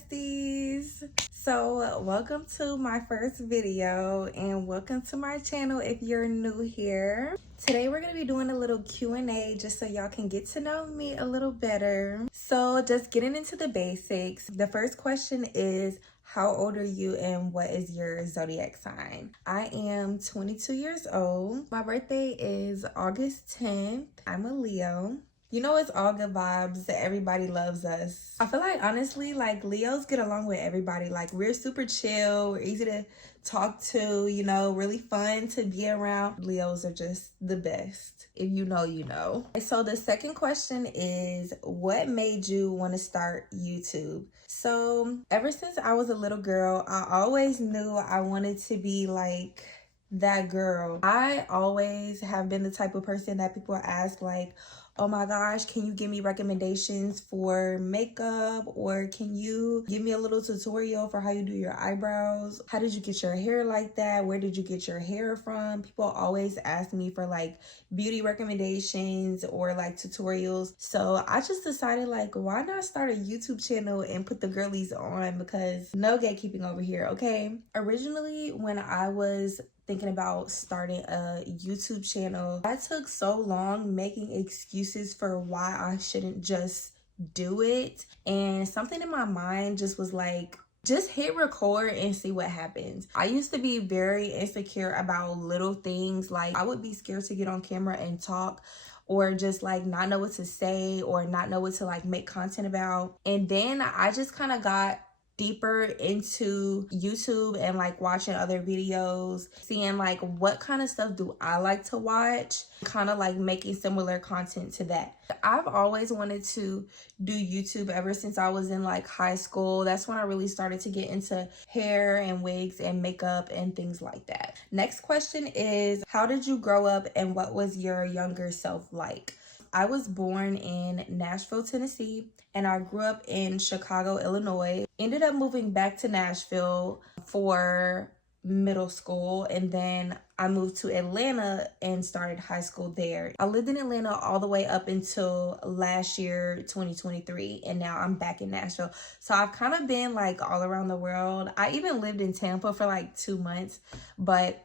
besties. So welcome to my first video and welcome to my channel if you're new here. Today we're going to be doing a little Q&A just so y'all can get to know me a little better. So just getting into the basics. The first question is, how old are you and what is your zodiac sign? I am 22 years old. My birthday is August 10th. I'm a Leo. You know, it's all good vibes. Everybody loves us. I feel like, honestly, like, Leos get along with everybody. Like, we're super chill. We're easy to talk to, you know, really fun to be around. Leos are just the best. If you know, you know. So the second question is, what made you want to start YouTube? So ever since I was a little girl, I always knew I wanted to be like that girl. I always have been the type of person that people ask, like, oh my gosh, can you give me recommendations for makeup? Or can you give me a little tutorial for how you do your eyebrows? How did you get your hair like that? Where did you get your hair from? People always ask me for like beauty recommendations or like tutorials. So I just decided, like, why not start a YouTube channel and put the girlies on? Because no gatekeeping over here, okay? Originally, when I was thinking about starting a YouTube channel, I took so long making excuses for why I shouldn't just do it. And something in my mind just was like, just hit record and see what happens. I used to be very insecure about little things. Like, I would be scared to get on camera and talk, or just like not know what to say, or not know what to like make content about. And then I just kind of got deeper into YouTube and like watching other videos, seeing like what kind of stuff do I like to watch, kind of like making similar content to that. I've always wanted to do YouTube ever since I was in like high school. That's when I really started to get into hair and wigs and makeup and things like that. Next question is, how did you grow up and what was your younger self like? I was born in Nashville, Tennessee, and I grew up in Chicago, Illinois. Ended up moving back to Nashville for middle school, and then I moved to Atlanta and started high school there. I lived in Atlanta all the way up until last year, 2023, and now I'm back in Nashville. So I've kind of been like all around the world. I even lived in Tampa for like 2 months, but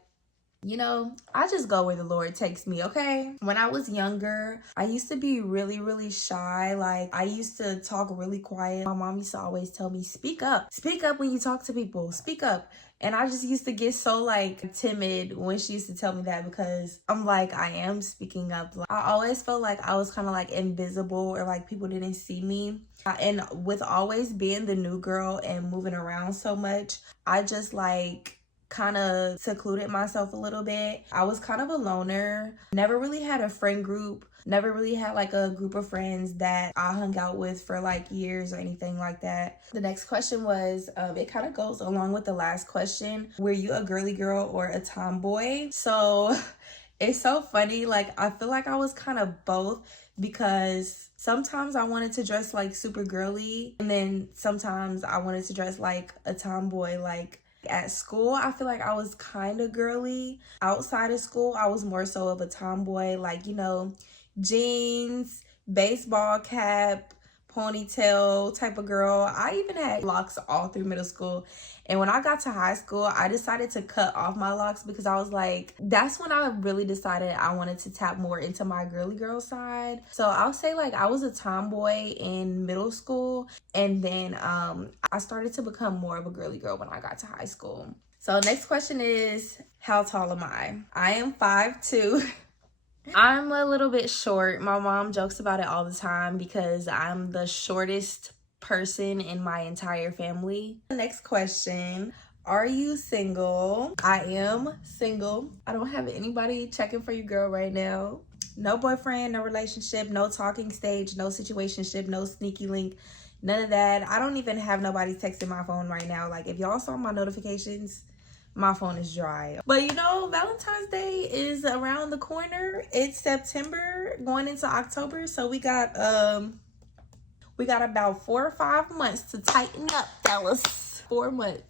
you know, I just go where the Lord takes me, okay? When I was younger, I used to be really, really shy. Like, I used to talk really quiet. My mom used to always tell me, speak up. Speak up when you talk to people. Speak up. And I just used to get so like timid when she used to tell me that, because I'm like, I am speaking up. Like, I always felt like I was kind of like invisible, or like people didn't see me. And with always being the new girl and moving around so much, I just like kind of secluded myself a little bit. I was kind of a loner, never really had a friend group, never really had like a group of friends that I hung out with for like years or anything like that. The next question was, it kind of goes along with the last question, were you a girly girl or a tomboy? So it's so funny, like I feel like I was kind of both, because sometimes I wanted to dress like super girly, and then sometimes I wanted to dress like a tomboy. Like, at school, I feel like I was kind of girly. Outside of school, I was more so of a tomboy, like, you know, jeans, baseball cap, ponytail type of girl. I even had locks all through middle school. And when I got to high school, I decided to cut off my locks, because I was like, that's when I really decided I wanted to tap more into my girly girl side. So I'll say like I was a tomboy in middle school, and then I started to become more of a girly girl when I got to high school. So next question is, how tall am I? I am 5'2". I'm a little bit short. My mom jokes about it all the time because I'm the shortest person in my entire family. Next question, are you single? I am single. I don't have anybody checking for you, girl, right now. No boyfriend, no relationship, no talking stage, no situationship, no sneaky link, none of that. I don't even have nobody texting my phone right now. Like, if y'all saw my notifications, my phone is dry. But you know, Valentine's Day is around the corner. It's September going into October, so we got about 4 or 5 months to tighten up, fellas. 4 months.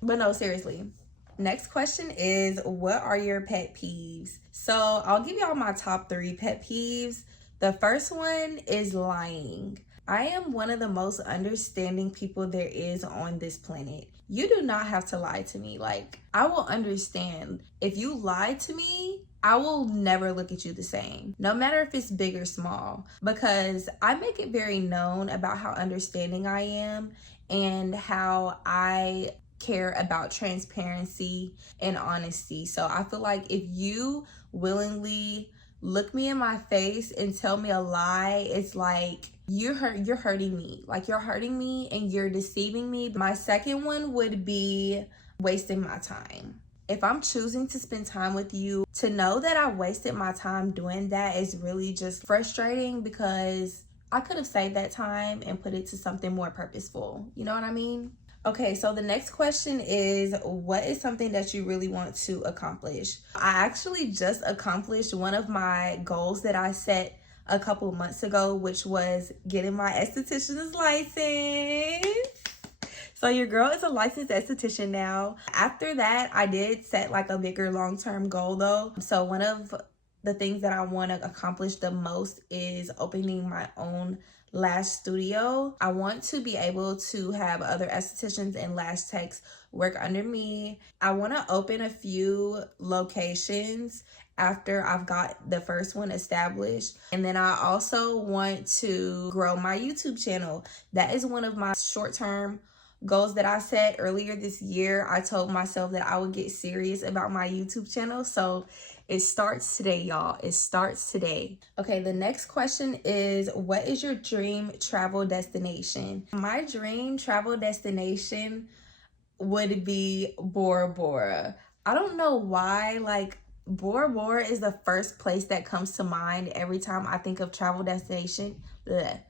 But no, seriously. Next question is, what are your pet peeves? So I'll give y'all my top 3 pet peeves. The first one is lying. I am one of the most understanding people there is on this planet. You do not have to lie to me. Like, I will understand. If you lie to me, I will never look at you the same, no matter if it's big or small, because I make it very known about how understanding I am and how I care about transparency and honesty. So I feel like if you willingly look me in my face and tell me a lie, it's like you're hurting me. Like, you're hurting me and you're deceiving me. My second one would be wasting my time. If I'm choosing to spend time with you, to know that I wasted my time doing that is really just frustrating, because I could have saved that time and put it to something more purposeful. You know what I mean? Okay, so the next question is, what is something that you really want to accomplish? I actually just accomplished one of my goals that I set a couple months ago, which was getting my esthetician's license. So your girl is a licensed esthetician now. After that, I did set like a bigger long-term goal though. So one of the things that I want to accomplish the most is opening my own lash studio. I want to be able to have other estheticians and lash techs work under me. I want to open a few locations after I've got the first one established. And then I also want to grow my YouTube channel. That is one of my short-term goals that I set earlier this year. I told myself that I would get serious about my YouTube channel. So it starts today, y'all. It starts today. Okay, the next question is, what is your dream travel destination? My dream travel destination would be Bora Bora. I don't know why, like, Bora Bora is the first place that comes to mind every time I think of travel destination. Blech.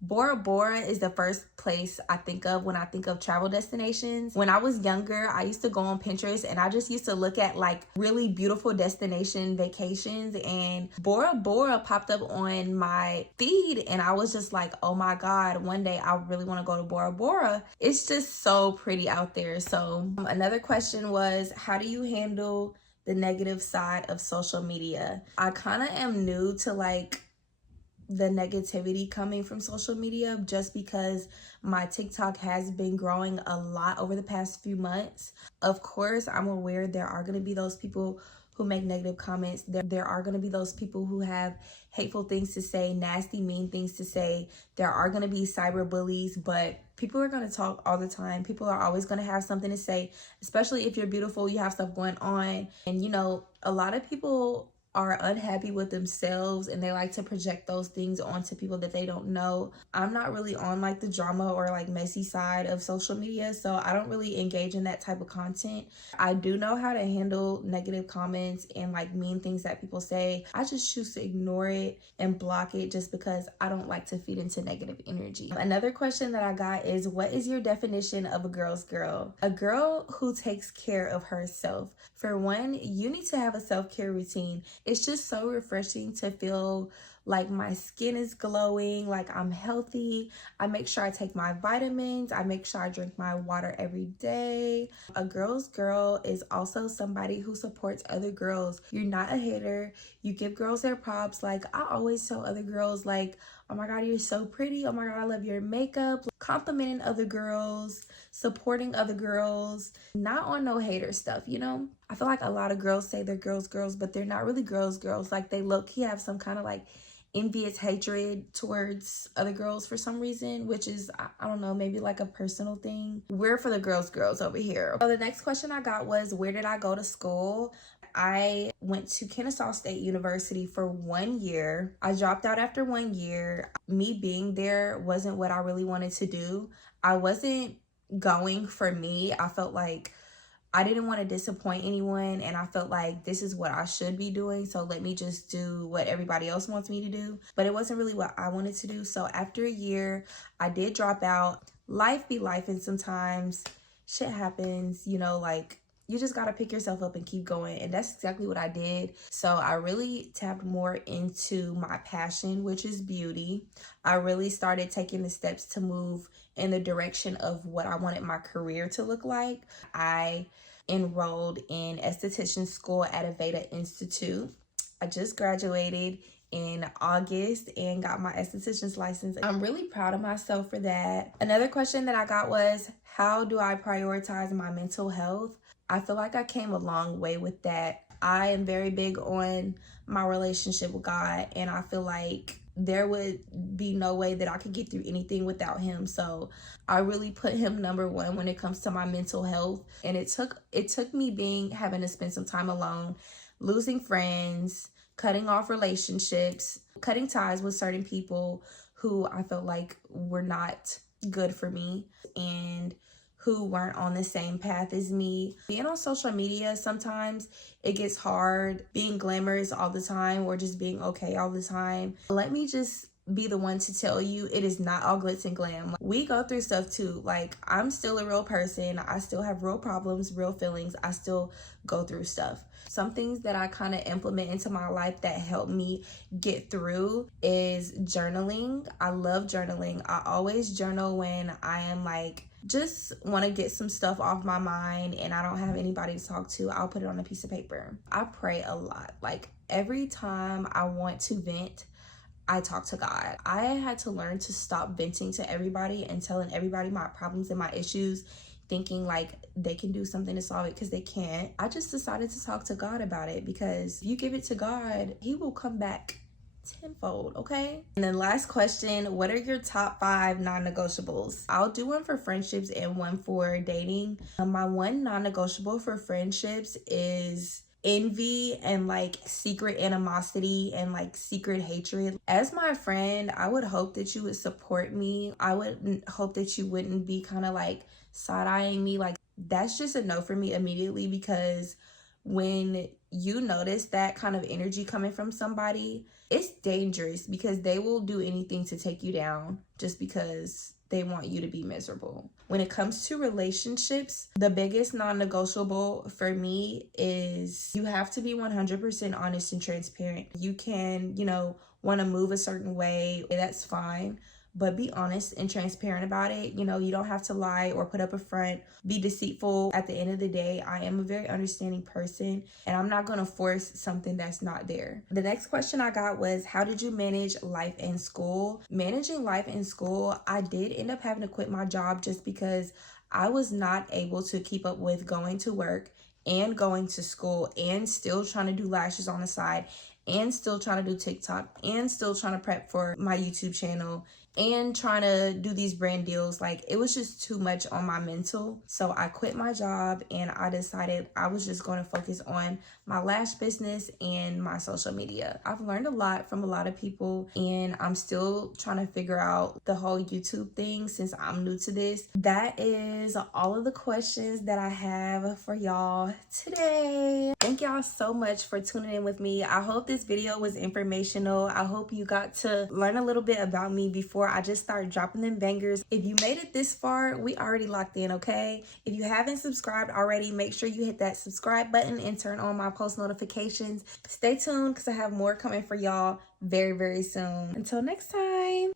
Bora Bora is the first place I think of when I think of travel destinations. When I was younger, I used to go on Pinterest and I just used to look at like really beautiful destination vacations, and Bora Bora popped up on my feed and I was just like, oh my God, one day I really want to go to Bora Bora. It's just so pretty out there. So another question was, how do you handle the negative side of social media? I kind of am new to like the negativity coming from social media, just because my TikTok has been growing a lot over the past few months. Of course, I'm aware there are going to be those people who make negative comments. There are going to be those people who have hateful things to say, nasty, mean things to say. There are going to be cyber bullies, but people are going to talk all the time. People are always going to have something to say, especially if you're beautiful, you have stuff going on. And you know, a lot of people are unhappy with themselves and they like to project those things onto people that they don't know. I'm not really on like the drama or like messy side of social media, so I don't really engage in that type of content. I do know how to handle negative comments and like mean things that people say. I just choose to ignore it and block it just because I don't like to feed into negative energy. Another question that I got is, what is your definition of a girl's girl? A girl who takes care of herself. For one, you need to have a self-care routine. It's just so refreshing to feel like my skin is glowing, like I'm healthy. I make sure I take my vitamins. I make sure I drink my water every day. A girl's girl is also somebody who supports other girls. You're not a hater. You give girls their props. Like, I always tell other girls, like, oh my God, you're so pretty. Oh my God, I love your makeup. Complimenting other girls, supporting other girls, not on no hater stuff, you know? I feel like a lot of girls say they're girls, but they're not really girls. Like, they low-key have some kind of like envious hatred towards other girls for some reason, which is, I don't know, maybe like a personal thing. We're for the girls over here. So the next question I got was, where did I go to school? I went to Kennesaw State University for 1 year. I dropped out after 1 year. Me being there wasn't what I really wanted to do. I wasn't going for me. I felt like I didn't want to disappoint anyone, and I felt like this is what I should be doing, so let me just do what everybody else wants me to do. But it wasn't really what I wanted to do. So after a year, I did drop out. Life be life, and sometimes shit happens, you know, like you just got to pick yourself up and keep going. And that's exactly what I did. So I really tapped more into my passion, which is beauty. I really started taking the steps to move in the direction of what I wanted my career to look like. I enrolled in esthetician school at Aveda Institute. I just graduated in August and got my esthetician's license. I'm really proud of myself for that. Another question that I got was, how do I prioritize my mental health? I feel like I came a long way with that. I am very big on my relationship with God, and I feel like there would be no way that I could get through anything without him. So I really put him number one when it comes to my mental health. And it took me having to spend some time alone, losing friends, cutting off relationships, cutting ties with certain people who I felt like were not good for me and who weren't on the same path as me. Being on social media, sometimes it gets hard being glamorous all the time or just being okay all the time. Let me just be the one to tell you, it is not all glitz and glam. We go through stuff too. Like, I'm still a real person. I still have real problems, real feelings. I still go through stuff. Some things that I kind of implement into my life that help me get through is journaling. I love journaling. I always journal when I am like, just want to get some stuff off my mind and I don't have anybody to talk to. I'll put it on a piece of paper. I pray a lot. Like, every time I want to vent, I talk to God. I had to learn to stop venting to everybody and telling everybody my problems and my issues, thinking like they can do something to solve it, because they can't. I just decided to talk to God about it, because if you give it to God, he will come back tenfold, okay? And then last question, what are your top 5 non-negotiables? I'll do one for friendships and one for dating. My one non-negotiable for friendships is envy and like secret animosity and like secret hatred. As my friend, I would hope that you would support me. I would hope that you wouldn't be kind of like side-eyeing me. Like, that's just a no for me immediately, because when you notice that kind of energy coming from somebody, it's dangerous, because they will do anything to take you down just because they want you to be miserable. When it comes to relationships, the biggest non-negotiable for me is you have to be 100% honest and transparent. You can, want to move a certain way, that's fine. But be honest and transparent about it. You don't have to lie or put up a front, be deceitful. At the end of the day, I am a very understanding person, and I'm not going to force something that's not there. The next question I got was, how did you manage life and school? Managing life and school, I did end up having to quit my job just because I was not able to keep up with going to work and going to school and still trying to do lashes on the side and still trying to do TikTok and still trying to prep for my YouTube channel and trying to do these brand deals. Like, it was just too much on my mental. So I quit my job and I decided I was just going to focus on my lash business and my social media. I've learned a lot from a lot of people, and I'm still trying to figure out the whole YouTube thing since I'm new to this. That is all of the questions that I have for y'all today. Thank y'all so much for tuning in with me. I hope this video was informational. I hope you got to learn a little bit about me before I just start dropping them bangers. If you made it this far, we already locked in, okay? If you haven't subscribed already, make sure you hit that subscribe button and turn on my post notifications. Stay tuned, because I have more coming for y'all very, very soon. Until next time.